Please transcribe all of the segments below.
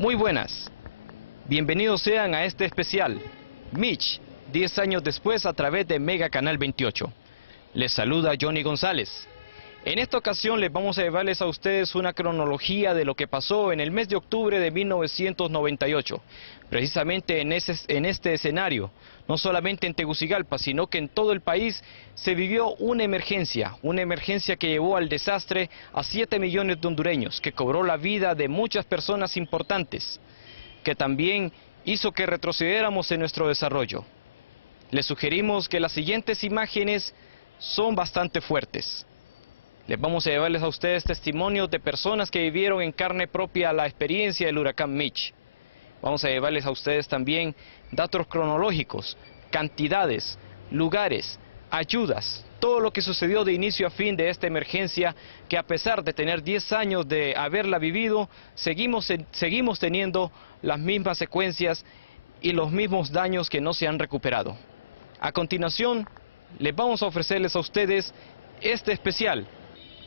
Muy buenas, bienvenidos sean a este especial, Mitch, 10 años después a través de Mega Canal 28. Les saluda Johnny González. En esta ocasión les vamos a llevarles a ustedes una cronología de lo que pasó en el mes de octubre de 1998. Precisamente en este escenario, no solamente en Tegucigalpa, sino que en todo el país se vivió una emergencia que llevó al desastre a 7 millones de hondureños, que cobró la vida de muchas personas importantes, que también hizo que retrocediéramos en nuestro desarrollo. Les sugerimos que las siguientes imágenes son bastante fuertes. Les vamos a llevarles a ustedes testimonios de personas que vivieron en carne propia la experiencia del huracán Mitch. Vamos a llevarles a ustedes también datos cronológicos, cantidades, lugares, ayudas, todo lo que sucedió de inicio a fin de esta emergencia, que a pesar de tener 10 años de haberla vivido, seguimos teniendo las mismas secuencias y los mismos daños que no se han recuperado. A continuación, les vamos a ofrecerles a ustedes este especial.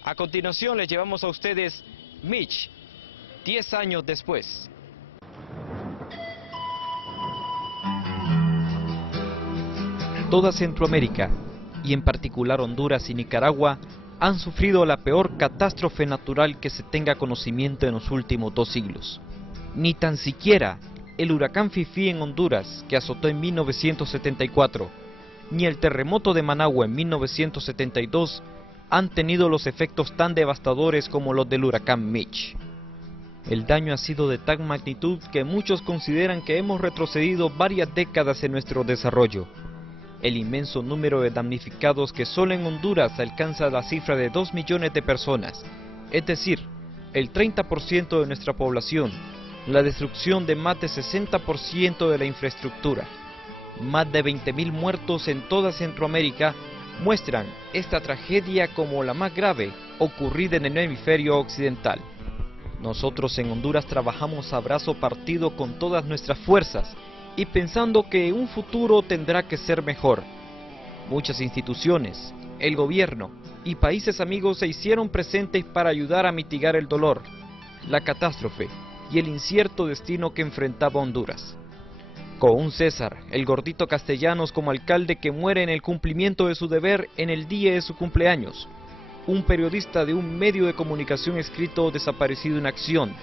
A continuación les llevamos a ustedes Mitch, 10 años después. Toda Centroamérica, y en particular Honduras y Nicaragua, han sufrido la peor catástrofe natural que se tenga conocimiento en los últimos 2 siglos. Ni tan siquiera el huracán Fifi en Honduras, que azotó en 1974, ni el terremoto de Managua en 1972, han tenido los efectos tan devastadores como los del huracán Mitch. El daño ha sido de tal magnitud que muchos consideran que hemos retrocedido varias décadas en nuestro desarrollo. El inmenso número de damnificados, que solo en Honduras alcanza la cifra de 2 millones de personas, es decir, el 30% de nuestra población, la destrucción de más de 60% de la infraestructura, más de 20.000 muertos en toda Centroamérica, muestran esta tragedia como la más grave ocurrida en el hemisferio occidental. Nosotros en Honduras trabajamos a brazo partido con todas nuestras fuerzas y pensando que un futuro tendrá que ser mejor. Muchas instituciones, el gobierno y países amigos se hicieron presentes para ayudar a mitigar el dolor, la catástrofe y el incierto destino que enfrentaba Honduras. Con un César, el gordito Castellanos, como alcalde, que muere en el cumplimiento de su deber en el día de su cumpleaños. Un periodista de un medio de comunicación escrito desaparecido en acción.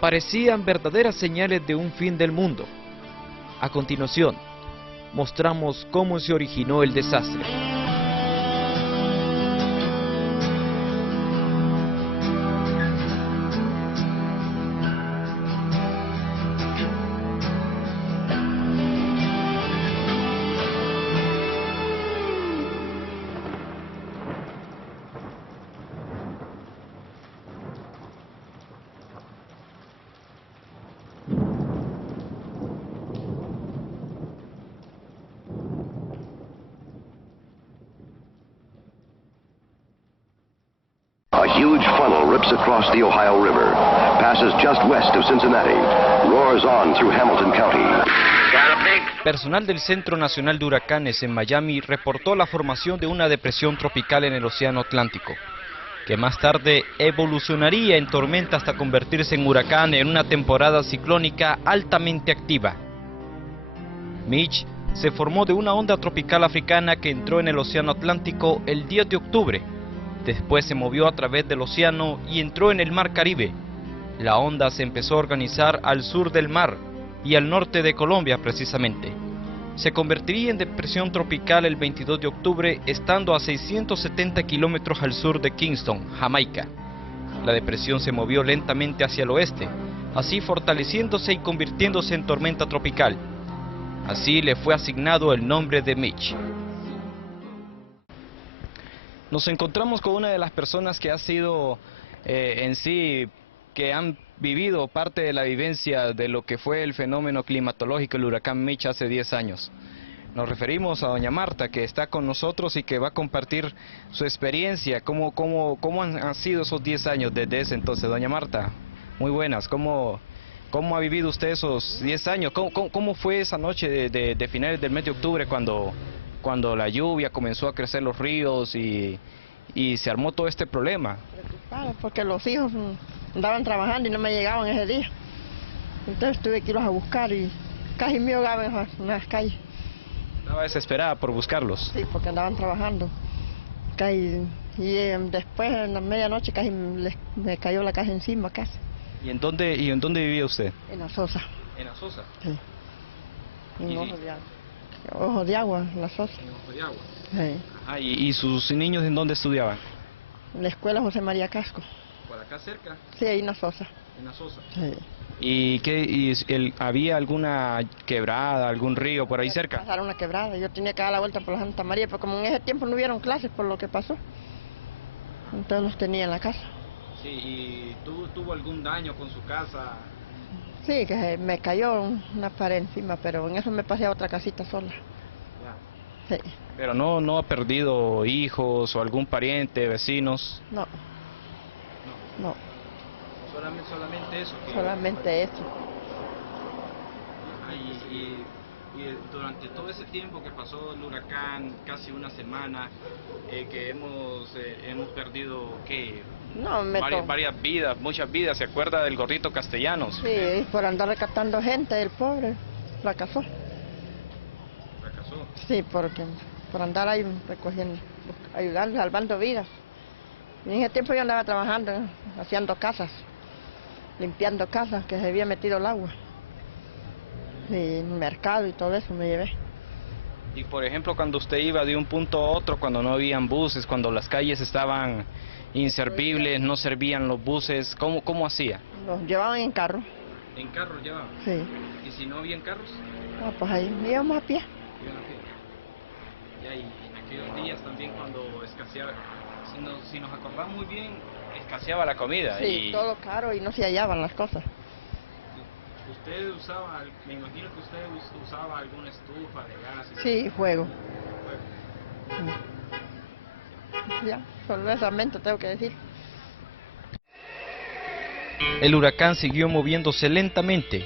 Parecían verdaderas señales de un fin del mundo. A continuación, mostramos cómo se originó el desastre. A huge funnel rips across the Ohio River, passes just west of Cincinnati, roars on through Hamilton County. Personal del Centro Nacional de Huracanes en Miami reportó la formación de una depresión tropical en el Océano Atlántico, que más tarde evolucionaría en tormenta hasta convertirse en huracán en una temporada ciclónica altamente activa. Mitch se formó de una onda tropical africana que entró en el Océano Atlántico el 10 de octubre. Después se movió a través del océano y entró en el Mar Caribe. La onda se empezó a organizar al sur del mar y al norte de Colombia precisamente. Se convertiría en depresión tropical el 22 de octubre, estando a 670 kilómetros al sur de Kingston, Jamaica. La depresión se movió lentamente hacia el oeste, así fortaleciéndose y convirtiéndose en tormenta tropical. Así le fue asignado el nombre de Mitch. Nos encontramos con una de las personas que ha sido que han vivido parte de la vivencia de lo que fue el fenómeno climatológico, el huracán Mitch, hace 10 años. Nos referimos a doña Marta, que está con nosotros y que va a compartir su experiencia, cómo han sido esos 10 años desde ese entonces. Doña Marta, muy buenas, ¿cómo ha vivido usted esos 10 años? ¿Cómo fue esa noche de finales del mes de octubre cuando la lluvia comenzó a crecer los ríos y se armó todo este problema? Preocupado porque los hijos andaban trabajando y no me llegaban ese día. Entonces tuve que irlos a buscar y casi me ahogaba en las calles. Estaba desesperada por buscarlos. Sí, porque andaban trabajando. Después, en la medianoche, casi me cayó la casa encima, casi. ¿Y en dónde vivía usted? En la Sosa. ¿En la Sosa? Sí. En Y- Ojo de Agua. Ojo de Agua, la Sosa. En Ojo de Agua. Sí. Ajá, ¿y sus niños en dónde estudiaban? En la escuela José María Casco. Por acá cerca, Sí, ahí en la Sosa. en la Sosa. Sí. ¿Había alguna quebrada, algún río por ahí cerca? Pasaron una quebrada. Yo tenía que dar la vuelta por la Santa María, pero como en ese tiempo no hubieron clases por lo que pasó, entonces los tenía en la casa. Sí, ¿y tuvo algún daño con su casa? Sí, que me cayó una pared encima, pero en eso me pasé a otra casita sola. Sí. Pero no ha perdido hijos o algún pariente, vecinos. No, no, Solamente eso. solamente eso. Y durante todo ese tiempo que pasó el huracán, casi una semana, que hemos perdido, ¿qué? No, Varias vidas, muchas vidas. ¿Se acuerda del Gordito Castellanos? Sí, por andar rescatando gente, el pobre fracasó. Fracasó. Sí, por andar ahí recogiendo, ayudando, salvando vidas. Y en ese tiempo yo andaba trabajando, haciendo casas, limpiando casas que se había metido el agua. Y en el mercado y todo eso me llevé. Y por ejemplo, cuando usted iba de un punto a otro, cuando no habían buses, cuando las calles estaban inservibles, no servían los buses, ¿cómo hacía? Los llevaban en carro. ¿En carros llevaban? Sí. ¿Y si no habían carros? Ah, pues ahí íbamos a pie. Iban a pie. Ya, y en aquellos días también cuando escaseaba, si nos acordamos muy bien, escaseaba la comida. Sí, y todo caro y no se hallaban las cosas. Usted usaba, me imagino que usted usaba alguna estufa de gas. Sí, fuego. Ya, solamente tengo que decir. El huracán siguió moviéndose lentamente.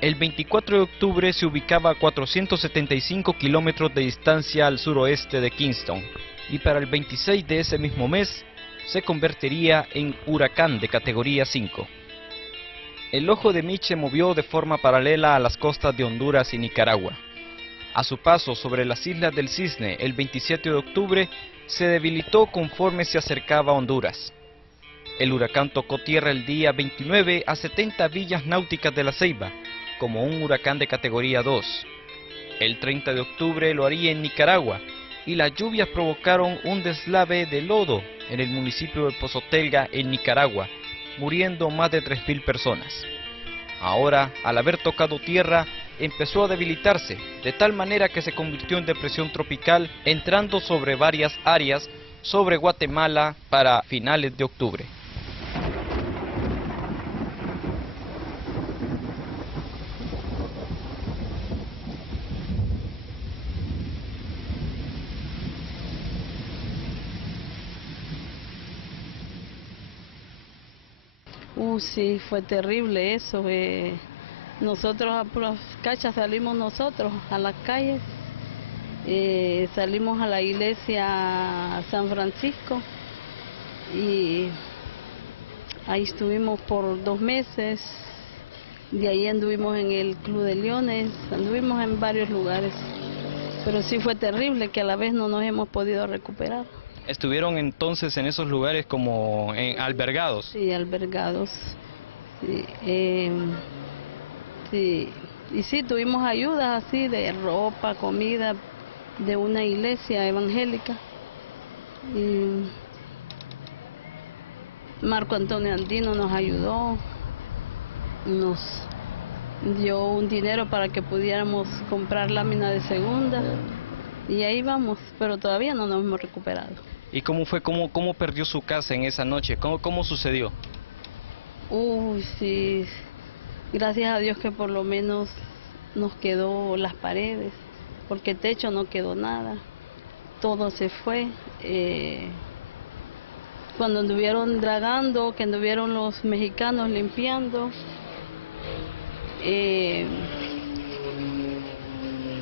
El 24 de octubre se ubicaba a 475 kilómetros de distancia al suroeste de Kingston y para el 26 de ese mismo mes se convertiría en huracán de categoría 5. El ojo de Mitch se movió de forma paralela a las costas de Honduras y Nicaragua. A su paso sobre las Islas del Cisne el 27 de octubre se debilitó conforme se acercaba a Honduras. El huracán tocó tierra el día 29 a 70 millas náuticas de La Ceiba, como un huracán de categoría 2. El 30 de octubre lo haría en Nicaragua, y las lluvias provocaron un deslave de lodo en el municipio de Pozotelga, en Nicaragua, muriendo más de 3.000 personas. Ahora, al haber tocado tierra, empezó a debilitarse, de tal manera que se convirtió en depresión tropical, entrando sobre varias áreas sobre Guatemala para finales de octubre. Sí, fue terrible eso. Nosotros a puras cachas salimos nosotros a las calles, salimos a la iglesia San Francisco y ahí estuvimos por 2 meses. De ahí anduvimos en el Club de Leones, anduvimos en varios lugares, pero sí fue terrible que a la vez no nos hemos podido recuperar. ¿Estuvieron entonces en esos lugares como albergados? Sí, albergados. Sí, sí. Y sí, tuvimos ayudas así de ropa, comida, de una iglesia evangélica. Y Marco Antonio Andino nos ayudó, nos dio un dinero para que pudiéramos comprar lámina de segunda. Y ahí vamos, pero todavía no nos hemos recuperado. ¿Y cómo fue, cómo perdió su casa en esa noche? ¿Cómo sucedió? Uy, sí, gracias a Dios que por lo menos nos quedó las paredes, porque el techo no quedó nada, todo se fue. Cuando anduvieron dragando, que anduvieron los mexicanos limpiando,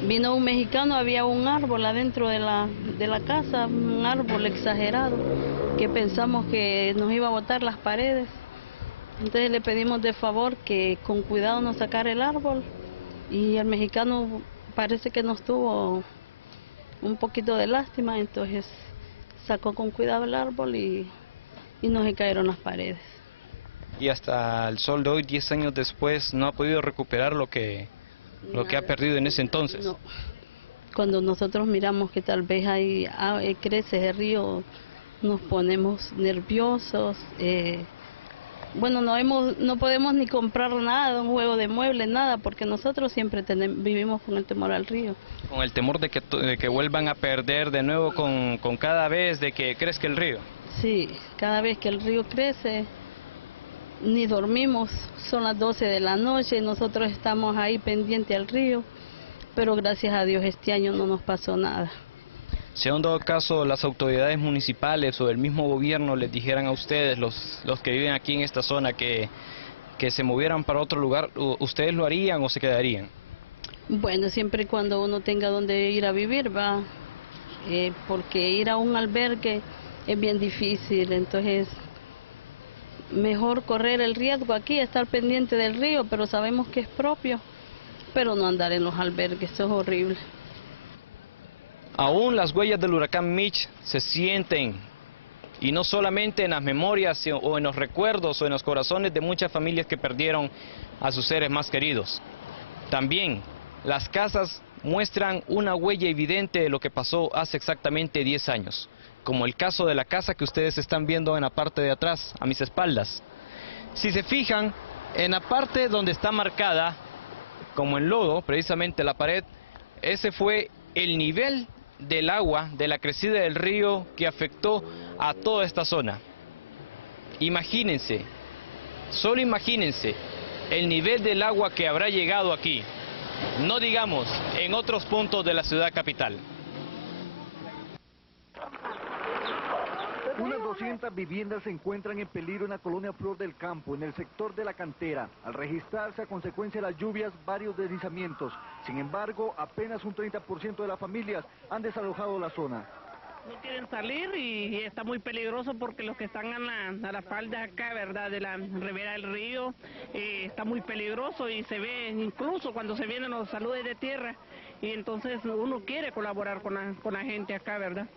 vino un mexicano, había un árbol adentro de la casa, un árbol exagerado, que pensamos que nos iba a botar las paredes. Entonces le pedimos de favor que con cuidado nos sacara el árbol, y el mexicano parece que nos tuvo un poquito de lástima, entonces sacó con cuidado el árbol y no se cayeron las paredes. Y hasta el sol de hoy, 10 años después, no ha podido recuperar lo que ha perdido en ese entonces. No. Cuando nosotros miramos que tal vez ahí crece el río, nos ponemos nerviosos. Bueno, no podemos ni comprar nada, un juego de muebles, nada, porque nosotros siempre vivimos con el temor al río. Con el temor de que vuelvan a perder de nuevo con cada vez de que crezca el río. Sí, cada vez que el río crece, ni dormimos, son las 12 de la noche, nosotros estamos ahí pendiente al río, pero gracias a Dios este año no nos pasó nada. Si en todo caso las autoridades municipales o el mismo gobierno les dijeran a ustedes, los que viven aquí en esta zona, que se movieran para otro lugar, ¿ustedes lo harían o se quedarían? Bueno, siempre y cuando uno tenga donde ir a vivir, porque ir a un albergue es bien difícil, entonces mejor correr el riesgo aquí, estar pendiente del río, pero sabemos que es propio, pero no andar en los albergues, eso es horrible. Aún las huellas del huracán Mitch se sienten, y no solamente en las memorias o en los recuerdos o en los corazones de muchas familias que perdieron a sus seres más queridos. También las casas muestran una huella evidente de lo que pasó hace exactamente 10 años, como el caso de la casa que ustedes están viendo en la parte de atrás, a mis espaldas. Si se fijan, en la parte donde está marcada, como en lodo, precisamente la pared, ese fue el nivel del agua, de la crecida del río que afectó a toda esta zona. Imagínense, solo imagínense el nivel del agua que habrá llegado aquí, no digamos en otros puntos de la ciudad capital. Unas 200 viviendas se encuentran en peligro en la colonia Flor del Campo, en el sector de la cantera, al registrarse a consecuencia de las lluvias varios deslizamientos. Sin embargo, apenas un 30% de las familias han desalojado la zona. No quieren salir y está muy peligroso porque los que están a la falda acá, ¿verdad?, de la ribera del río, está muy peligroso y se ve incluso cuando se vienen los saludes de tierra, y entonces uno quiere colaborar con la gente acá, ¿verdad?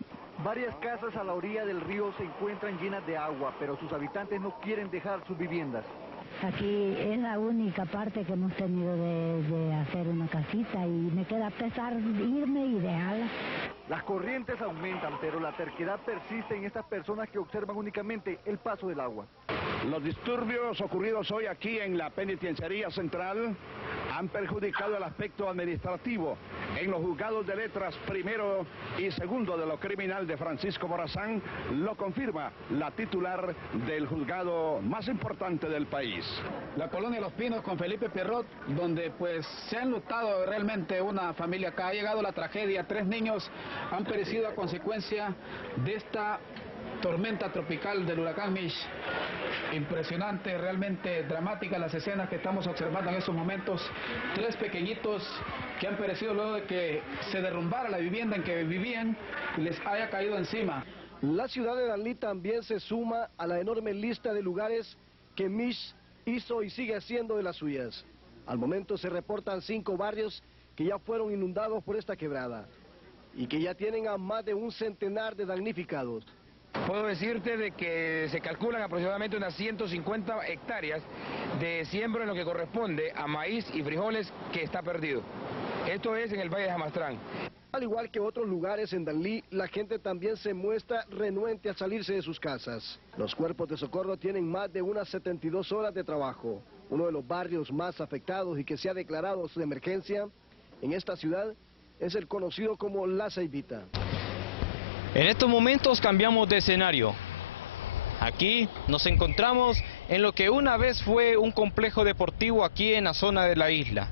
Varias casas a la orilla del río se encuentran llenas de agua, pero sus habitantes no quieren dejar sus viviendas. Aquí es la única parte que hemos tenido de hacer una casita y me queda pesar irme y dejarla. Las corrientes aumentan, pero la terquedad persiste en estas personas que observan únicamente el paso del agua. Los disturbios ocurridos hoy aquí en la penitenciaría central han perjudicado el aspecto administrativo en los juzgados de letras primero y segundo de lo criminal de Francisco Morazán. Lo confirma la titular del juzgado más importante del país. La colonia Los Pinos con Felipe Pierrot, donde pues se ha enlutado realmente una familia acá. Ha llegado la tragedia, 3 niños han perecido a consecuencia de esta tormenta tropical del huracán Mitch. Impresionante, realmente dramática las escenas que estamos observando en estos momentos. 3 pequeñitos que han perecido luego de que se derrumbara la vivienda en que vivían y les haya caído encima. La ciudad de Danlí también se suma a la enorme lista de lugares que Mitch hizo y sigue haciendo de las suyas. Al momento se reportan 5 barrios que ya fueron inundados por esta quebrada y que ya tienen a más de un centenar de damnificados. Puedo decirte de que se calculan aproximadamente unas 150 hectáreas de siembra en lo que corresponde a maíz y frijoles que está perdido. Esto es en el Valle de Jamastrán. Al igual que otros lugares en Danlí, la gente también se muestra renuente a salirse de sus casas. Los cuerpos de socorro tienen más de unas 72 horas de trabajo. Uno de los barrios más afectados y que se ha declarado su emergencia en esta ciudad es el conocido como La Ceibita. En estos momentos cambiamos de escenario. Aquí nos encontramos en lo que una vez fue un complejo deportivo aquí en la zona de la isla,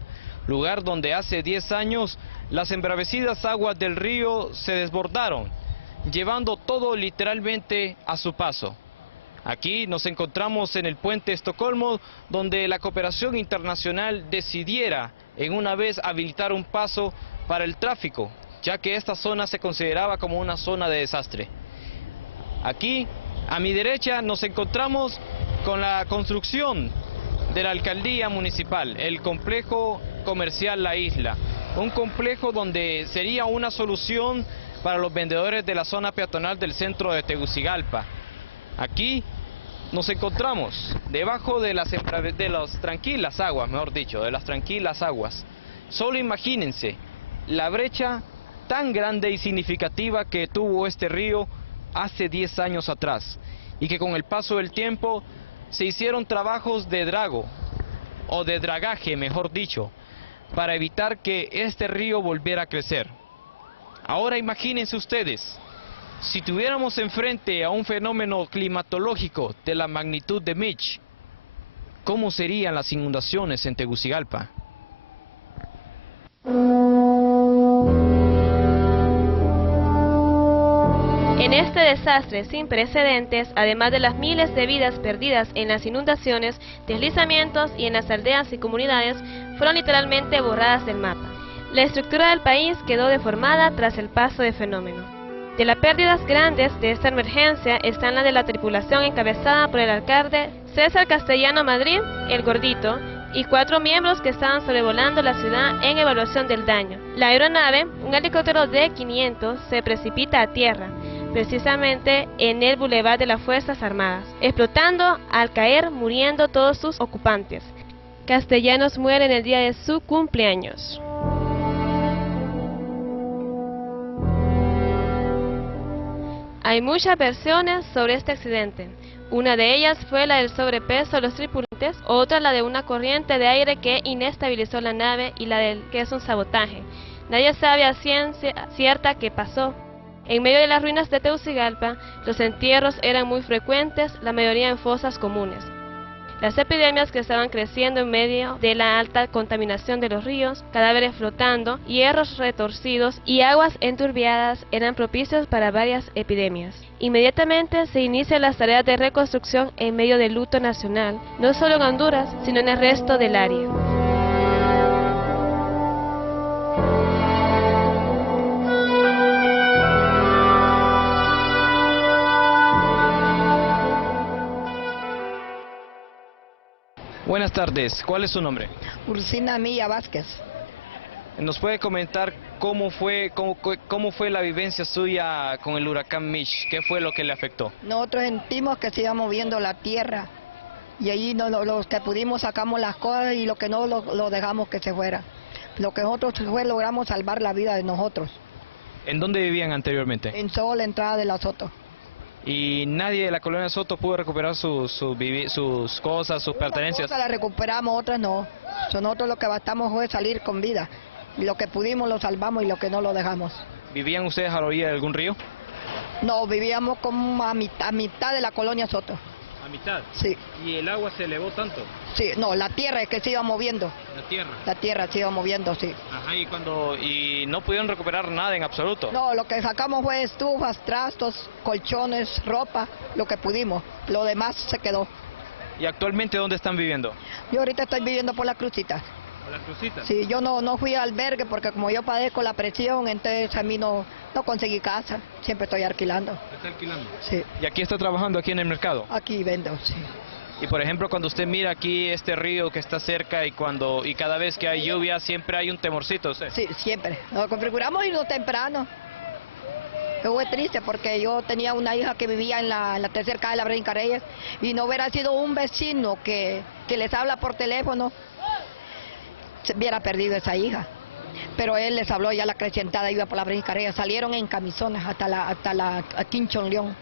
lugar donde hace 10 años las embravecidas aguas del río se desbordaron, llevando todo literalmente a su paso. Aquí nos encontramos en el puente Estocolmo, donde la cooperación internacional decidiera en una vez habilitar un paso para el tráfico, ya que esta zona se consideraba como una zona de desastre. Aquí, a mi derecha, nos encontramos con la construcción de la alcaldía municipal, el complejo comercial La Isla, un complejo donde sería una solución para los vendedores de la zona peatonal del centro de Tegucigalpa. Aquí nos encontramos debajo de las tranquilas aguas, de las tranquilas aguas. Solo imagínense la brecha tan grande y significativa que tuvo este río hace 10 años atrás, y que con el paso del tiempo se hicieron trabajos de drago, o de dragaje mejor dicho, para evitar que este río volviera a crecer. Ahora imagínense ustedes, si tuviéramos enfrente a un fenómeno climatológico de la magnitud de Mitch, ¿cómo serían las inundaciones en Tegucigalpa? En este desastre sin precedentes, además de las miles de vidas perdidas en las inundaciones, deslizamientos y en las aldeas y comunidades, fueron literalmente borradas del mapa. La estructura del país quedó deformada tras el paso del fenómeno. De las pérdidas grandes de esta emergencia están las de la tripulación encabezada por el alcalde César Castellano Madrid, el Gordito, y 4 miembros que estaban sobrevolando la ciudad en evaluación del daño. La aeronave, un helicóptero D-500, se precipita a tierra, precisamente en el bulevar de las Fuerzas Armadas, explotando al caer, muriendo todos sus ocupantes. Castellanos muere en el día de su cumpleaños. Hay muchas versiones sobre este accidente. Una de ellas fue la del sobrepeso de los tripulantes, otra la de una corriente de aire que inestabilizó la nave y la del que es un sabotaje. Nadie sabe a ciencia cierta qué pasó. En medio de las ruinas de Tegucigalpa, los entierros eran muy frecuentes, la mayoría en fosas comunes. Las epidemias que estaban creciendo en medio de la alta contaminación de los ríos, cadáveres flotando, hierros retorcidos y aguas enturbiadas eran propicios para varias epidemias. Inmediatamente se inician las tareas de reconstrucción en medio del luto nacional, no solo en Honduras, sino en el resto del área. Buenas tardes, ¿cuál es su nombre? Ursina Milla Vázquez. ¿Nos puede comentar cómo fue la vivencia suya con el huracán Mitch? ¿Qué fue lo que le afectó? Nosotros sentimos que se iba moviendo la tierra y allí los que pudimos sacamos las cosas y lo que no lo dejamos que se fuera. Lo que nosotros logramos salvar la vida de nosotros. ¿En dónde vivían anteriormente? En Sol, la entrada de la Soto. ¿Y nadie de la colonia Soto pudo recuperar sus cosas, sus pertenencias? Otras las recuperamos, otras no. Nosotros lo que bastamos fue salir con vida. Y lo que pudimos lo salvamos y lo que no lo dejamos. ¿Vivían ustedes a la orilla de algún río? No, vivíamos como a mitad de la colonia Soto. ¿A mitad? Sí. ¿Y el agua se elevó tanto? Sí, no, la tierra es que se iba moviendo. ¿La tierra? La tierra se iba moviendo, sí. Ajá, ¿y no pudieron recuperar nada en absoluto? No, lo que sacamos fue estufas, trastos, colchones, ropa, lo que pudimos. Lo demás se quedó. ¿Y actualmente dónde están viviendo? Yo ahorita estoy viviendo por la Crucita. ¿Por la Crucita? Sí, yo no fui al albergue porque como yo padezco la presión, entonces a mí no conseguí casa. Siempre estoy alquilando. ¿Está alquilando? Sí. ¿Y aquí está trabajando aquí en el mercado? Aquí vendo, sí. Y por ejemplo, cuando usted mira aquí este río que está cerca y cada vez que hay lluvia siempre hay un temorcito, ¿sí? Sí, siempre. Nos configuramos irnos temprano. Fue triste porque yo tenía una hija que vivía en la tercera calle de la Brinca Reyes y no hubiera sido un vecino que les habla por teléfono, se hubiera perdido esa hija. Pero él les habló, ya la acrecentada iba por la Brinca Reyes, salieron en camisones hasta la Quinchón León,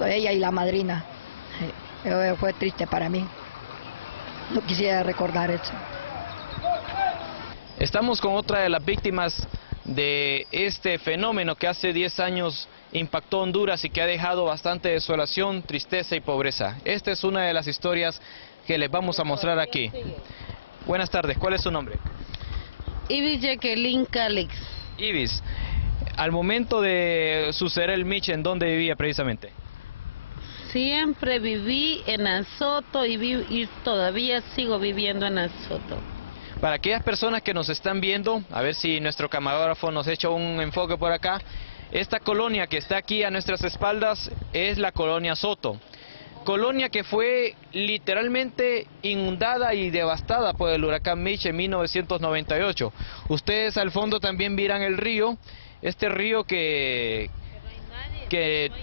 ella y la madrina. Fue triste para mí, no quisiera recordar eso. Estamos con otra de las víctimas de este fenómeno que hace 10 años impactó Honduras y que ha dejado bastante desolación, tristeza y pobreza. Esta es una de las historias que les vamos a mostrar aquí. Buenas tardes, ¿cuál es su nombre? Ibis Jacqueline Calix. Ibis, al momento de suceder el Mitch, ¿en dónde vivía precisamente? Siempre viví en Azoto y todavía sigo viviendo en Azoto. Para aquellas personas que nos están viendo, a ver si nuestro camarógrafo nos echa un enfoque por acá, esta colonia que está aquí a nuestras espaldas es la colonia Soto. colonia que fue literalmente inundada y devastada por el huracán Mitch en 1998. Ustedes al fondo también miran el río, este río que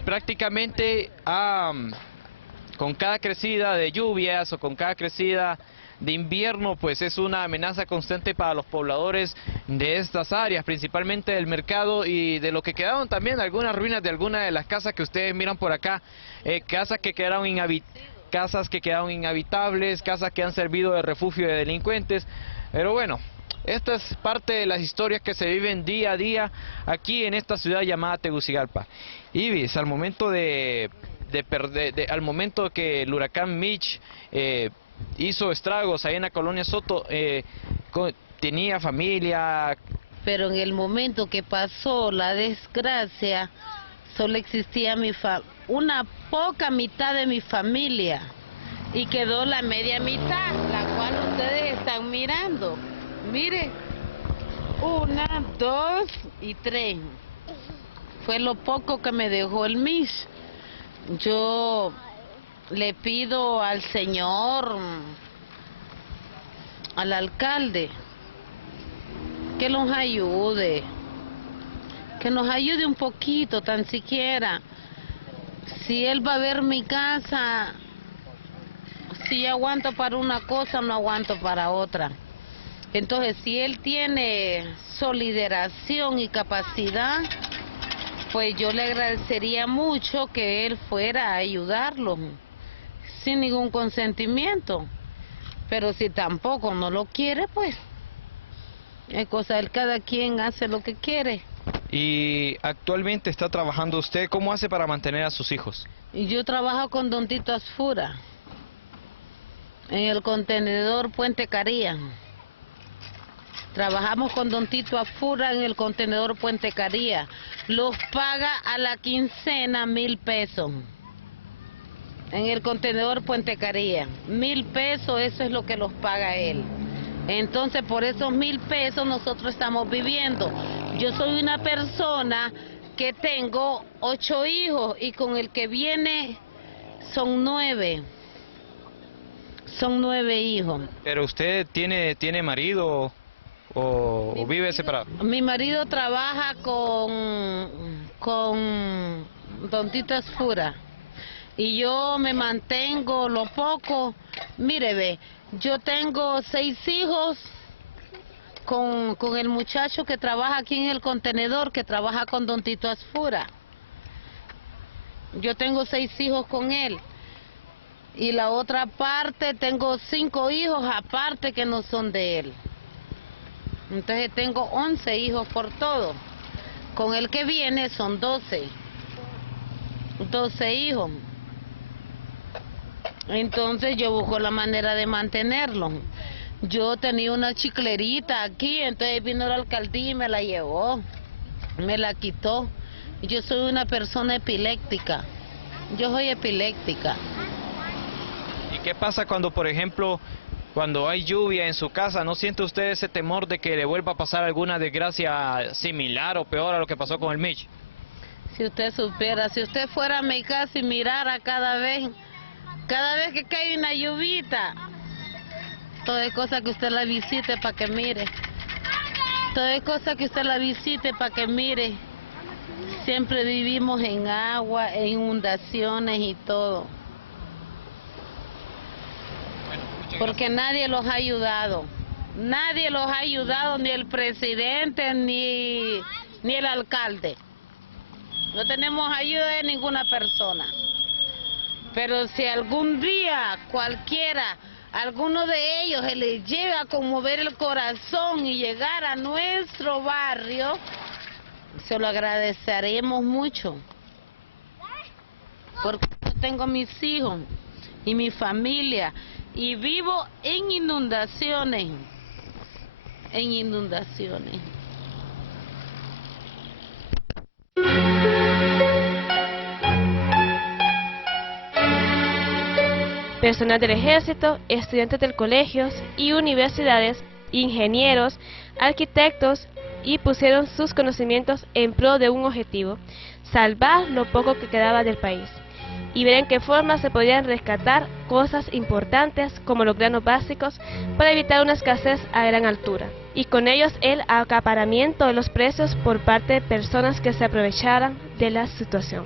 prácticamente con cada crecida de lluvias o con cada crecida de invierno, pues es una amenaza constante para los pobladores de estas áreas, principalmente del mercado y de lo que quedaron también algunas ruinas de algunas de las casas que ustedes miran por acá, casas que quedaron inhabitables, casas que han servido de refugio de delincuentes. Pero bueno, esta es parte de las historias que se viven día a día aquí en esta ciudad llamada Tegucigalpa. Ibis, al momento al momento que el huracán Mitch hizo estragos ahí en la colonia Soto, tenía familia. Pero en el momento que pasó la desgracia, solo existía una poca mitad de mi familia y quedó la media mitad, la cual ustedes están mirando. Mire, 1, 2 y 3. Fue lo poco que me dejó el Mitch. Yo le pido al señor, al alcalde, que nos ayude un poquito, tan siquiera. Si él va a ver mi casa, si aguanto para una cosa, no aguanto para otra. Entonces, si él tiene solidarización y capacidad, pues yo le agradecería mucho que él fuera a ayudarlo, sin ningún consentimiento. Pero si tampoco no lo quiere, pues es cosa de cada quien hace lo que quiere. Y actualmente está trabajando usted, ¿cómo hace para mantener a sus hijos? Yo trabajo con Don Tito Asfura, en el contenedor Puente Caría. Trabajamos con Don Tito Asfura en el contenedor Puente Caría. Los paga a la quincena 1,000 pesos. En el contenedor Puente Caría. 1,000 pesos, eso es lo que los paga él. Entonces, por esos 1,000 pesos nosotros estamos viviendo. Yo soy una persona que tengo 8 hijos y con el que viene son 9. Son 9 hijos. ¿Pero usted tiene marido o vive separado? Mi marido trabaja con Don Tito Asfura y yo me mantengo lo poco. Mire, ve, yo tengo 6 hijos con el muchacho que trabaja aquí en el contenedor, que trabaja con Don Tito Asfura. Yo tengo 6 hijos con él. Y la otra parte, tengo 5 hijos aparte que no son de él. Entonces tengo 11 hijos por todo. Con el que viene son 12 hijos. Entonces yo busco la manera de mantenerlo. Yo tenía una chiclerita aquí, entonces vino la alcaldía y me la llevó. Me la quitó. Yo soy una persona epiléptica. Yo soy epiléptica. ¿Y qué pasa cuando, por ejemplo, cuando hay lluvia en su casa? ¿No siente usted ese temor de que le vuelva a pasar alguna desgracia similar o peor a lo que pasó con el Mitch? Si usted supiera, si usted fuera a mi casa y mirara cada vez que cae una lluvita, toda cosa que usted la visite para que mire. Toda cosa que usted la visite para que mire. Siempre vivimos en agua, en inundaciones y todo. Porque nadie los ha ayudado. Nadie los ha ayudado, ni el presidente, ni el alcalde. No tenemos ayuda de ninguna persona. Pero si algún día cualquiera, alguno de ellos se les llega a conmover el corazón y llegar a nuestro barrio, se lo agradeceremos mucho. Porque yo tengo mis hijos y mi familia y vivo en inundaciones. En inundaciones. Personal del ejército, estudiantes de colegios y universidades, ingenieros, arquitectos y pusieron sus conocimientos en pro de un objetivo: salvar lo poco que quedaba del país. y ver en qué forma se podían rescatar cosas importantes como los granos básicos para evitar una escasez a gran altura, y con ellos el acaparamiento de los precios por parte de personas que se aprovecharan de la situación.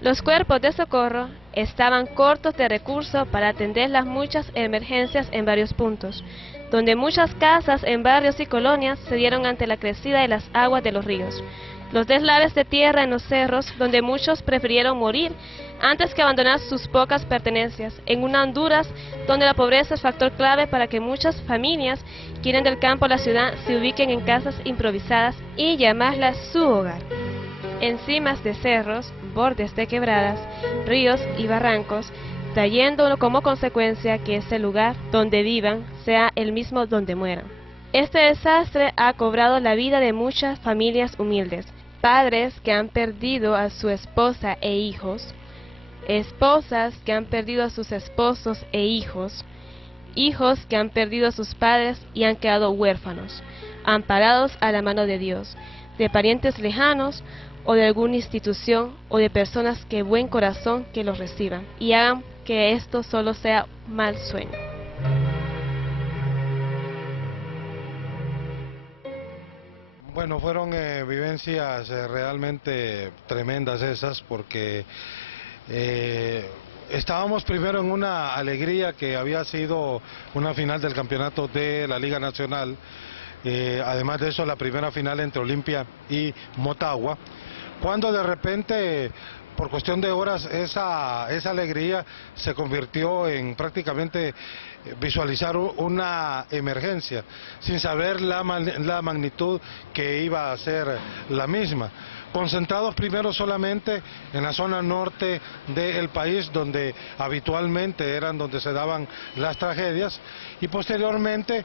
Los cuerpos de socorro estaban cortos de recursos para atender las muchas emergencias en varios puntos, donde muchas casas en barrios y colonias se dieron ante la crecida de las aguas de los ríos, los deslaves de tierra en los cerros, donde muchos prefirieron morir antes que abandonar sus pocas pertenencias, en una Honduras donde la pobreza es factor clave para que muchas familias quieren del campo a la ciudad se ubiquen en casas improvisadas y llamarlas su hogar. En cimas de cerros, bordes de quebradas, ríos y barrancos, trayendo como consecuencia que ese lugar donde vivan sea el mismo donde mueran. Este desastre ha cobrado la vida de muchas familias humildes, padres que han perdido a su esposa e hijos, esposas que han perdido a sus esposos e hijos, hijos que han perdido a sus padres y han quedado huérfanos, amparados a la mano de Dios, de parientes lejanos o de alguna institución o de personas que buen corazón que los reciban y hagan que esto solo sea mal sueño. Bueno, fueron vivencias realmente tremendas esas, porque estábamos primero en una alegría que había sido una final del campeonato de la Liga Nacional, además de eso la primera final entre Olimpia y Motagua, cuando de repente, por cuestión de horas, esa alegría se convirtió en prácticamente visualizar una emergencia, sin saber la magnitud que iba a ser la misma. Concentrados primero solamente en la zona norte del país, donde habitualmente eran donde se daban las tragedias, y posteriormente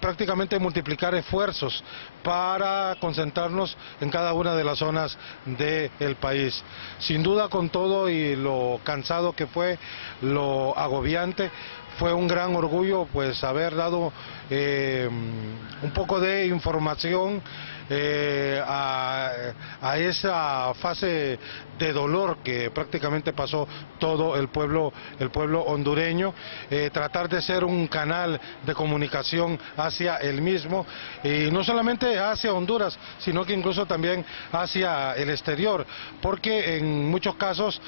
prácticamente multiplicar esfuerzos para concentrarnos en cada una de las zonas del país. Sin duda, con todo y lo cansado que fue, lo agobiante, fue un gran orgullo pues haber dado un poco de información a esa fase de dolor que prácticamente pasó todo el pueblo hondureño, tratar de ser un canal de comunicación hacia el mismo, y no solamente hacia Honduras, sino que incluso también hacia el exterior, porque en muchos casos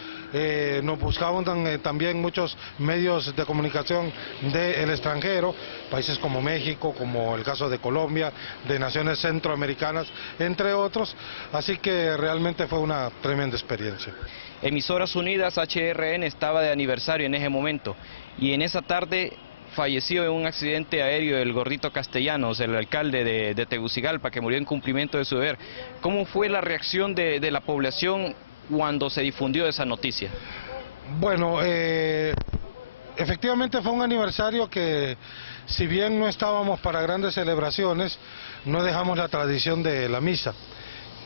nos buscaban también muchos medios de comunicación del extranjero, países como México, como el caso de Colombia, de naciones centroamericanas, entre otros, así que realmente fue una tremenda experiencia. Emisoras Unidas HRN estaba de aniversario en ese momento, y en esa tarde falleció en un accidente aéreo el Gordito Castellanos, el alcalde de Tegucigalpa, que murió en cumplimiento de su deber. ¿Cómo fue la reacción de la población cuando se difundió esa noticia? Bueno, efectivamente fue un aniversario que, si bien no estábamos para grandes celebraciones, no dejamos la tradición de la misa,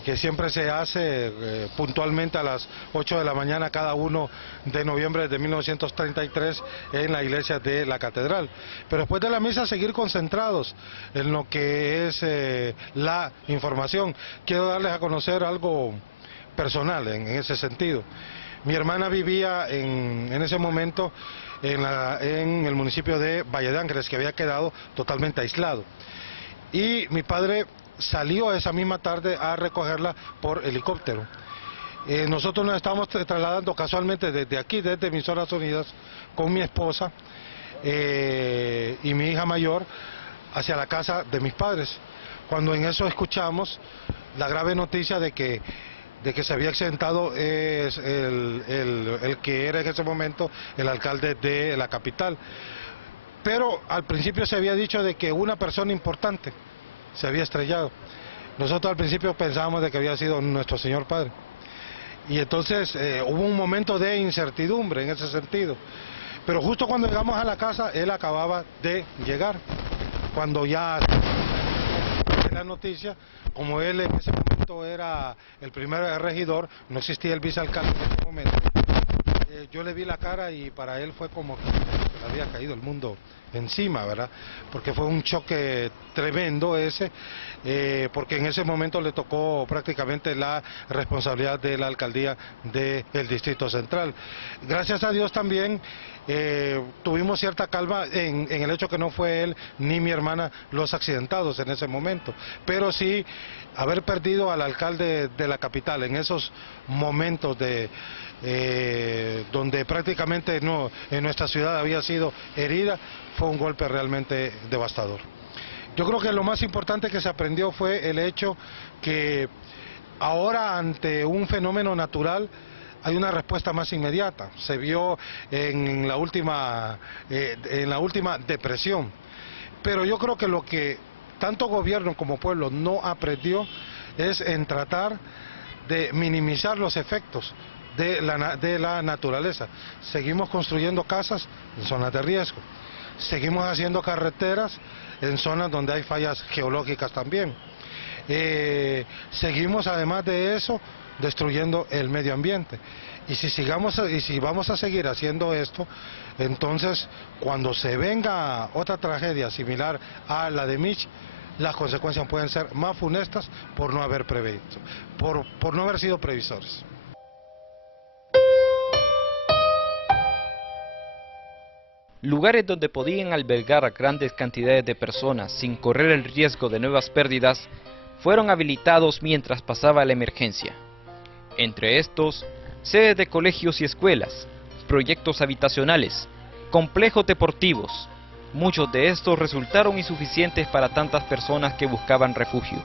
que siempre se hace puntualmente a las 8 de la mañana cada 1 de noviembre de 1933 en la iglesia de la catedral. Pero después de la misa seguir concentrados en lo que es la información. Quiero darles a conocer algo personal en ese sentido. Mi hermana vivía en ese momento en el municipio de Valle de Ángeles, que había quedado totalmente aislado. Y mi padre salió esa misma tarde a recogerla por helicóptero. Nosotros nos estábamos trasladando casualmente desde aquí, desde Emisoras Unidas, con mi esposa y mi hija mayor, hacia la casa de mis padres, cuando en eso escuchamos la grave noticia de que se había accidentado el que era en ese momento el alcalde de la capital. Pero al principio se había dicho de que una persona importante se había estrellado. Nosotros al principio pensábamos de que había sido nuestro señor padre. Y entonces hubo un momento de incertidumbre en ese sentido. Pero justo cuando llegamos a la casa, él acababa de llegar. Cuando ya la noticia, como él en ese momento era el primer regidor, no existía el vicealcalde en ese momento, yo le vi la cara y para él fue como que había caído el mundo encima, ¿verdad? Porque fue un choque tremendo ese, porque en ese momento le tocó prácticamente la responsabilidad de la alcaldía del Distrito Central. Gracias a Dios también tuvimos cierta calma en el hecho que no fue él ni mi hermana los accidentados en ese momento, pero sí haber perdido al alcalde de la capital en esos momentos donde prácticamente en nuestra ciudad había sido herida, fue un golpe realmente devastador. Yo creo que lo más importante que se aprendió fue el hecho que ahora ante un fenómeno natural hay una respuesta más inmediata. Se vio en la última depresión, pero yo creo que lo que tanto gobierno como pueblo no aprendió es en tratar de minimizar los efectos de la naturaleza. Seguimos construyendo casas en zonas de riesgo, seguimos haciendo carreteras en zonas donde hay fallas geológicas también, seguimos además de eso destruyendo el medio ambiente, y si vamos a seguir haciendo esto, entonces cuando se venga otra tragedia similar a la de Mitch, las consecuencias pueden ser más funestas por no haber previsto, por no haber sido previsores. Lugares donde podían albergar a grandes cantidades de personas sin correr el riesgo de nuevas pérdidas fueron habilitados mientras pasaba la emergencia. Entre estos, sedes de colegios y escuelas, proyectos habitacionales, complejos deportivos. Muchos de estos resultaron insuficientes para tantas personas que buscaban refugio.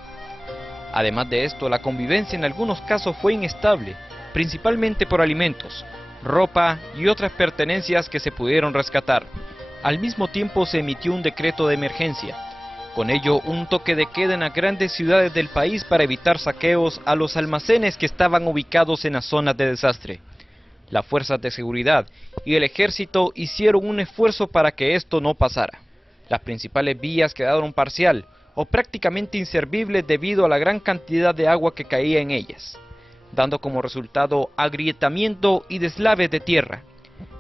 Además de esto, la convivencia en algunos casos fue inestable, principalmente por alimentos, ropa y otras pertenencias que se pudieron rescatar. Al mismo tiempo se emitió un decreto de emergencia, con ello un toque de queda en las grandes ciudades del país para evitar saqueos a los almacenes que estaban ubicados en las zonas de desastre. Las fuerzas de seguridad y el ejército hicieron un esfuerzo para que esto no pasara. Las principales vías quedaron parcial o prácticamente inservibles debido a la gran cantidad de agua que caía en ellas, dando como resultado agrietamiento y deslaves de tierra.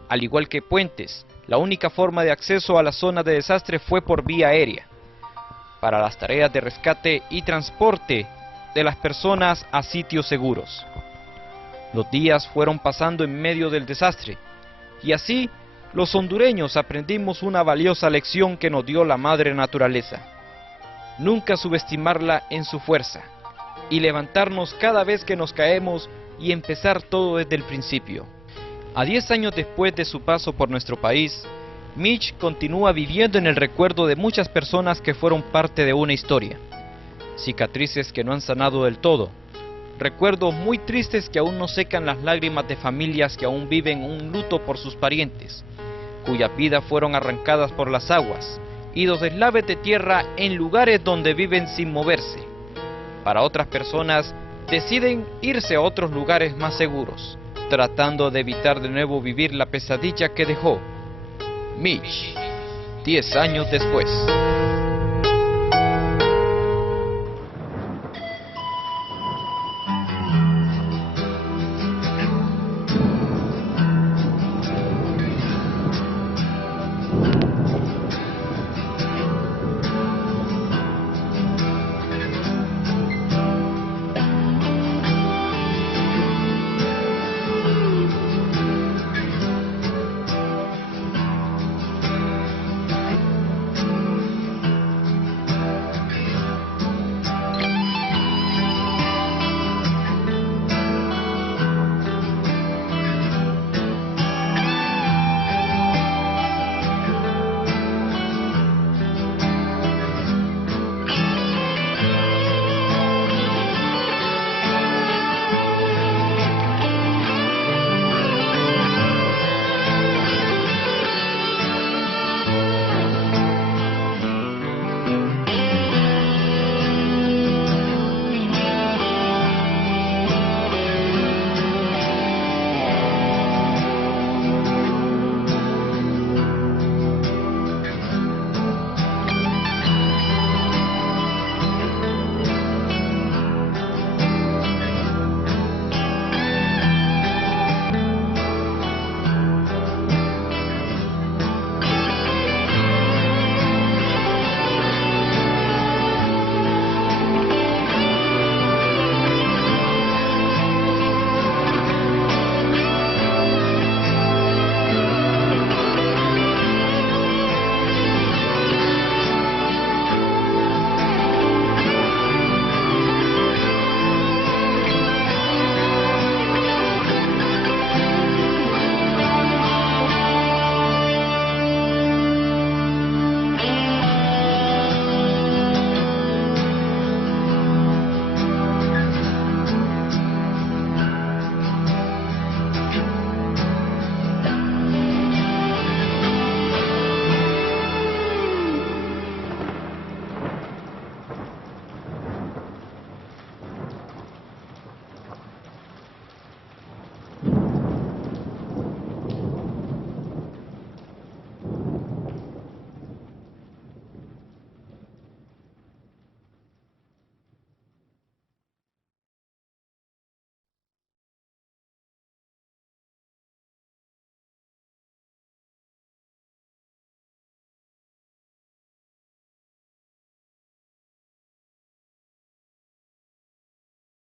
Al igual que puentes, la única forma de acceso a la zona de desastre fue por vía aérea, para las tareas de rescate y transporte de las personas a sitios seguros. Los días fueron pasando en medio del desastre, y así los hondureños aprendimos una valiosa lección que nos dio la madre naturaleza: nunca subestimarla en su fuerza, y levantarnos cada vez que nos caemos y empezar todo desde el principio. A 10 años después de su paso por nuestro país, Mitch continúa viviendo en el recuerdo de muchas personas que fueron parte de una historia. Cicatrices que no han sanado del todo, recuerdos muy tristes que aún no secan las lágrimas de familias que aún viven un luto por sus parientes, cuyas vidas fueron arrancadas por las aguas, y los deslaves de tierra en lugares donde viven sin moverse. Para otras personas, deciden irse a otros lugares más seguros, tratando de evitar de nuevo vivir la pesadilla que dejó Mitch 10 años después.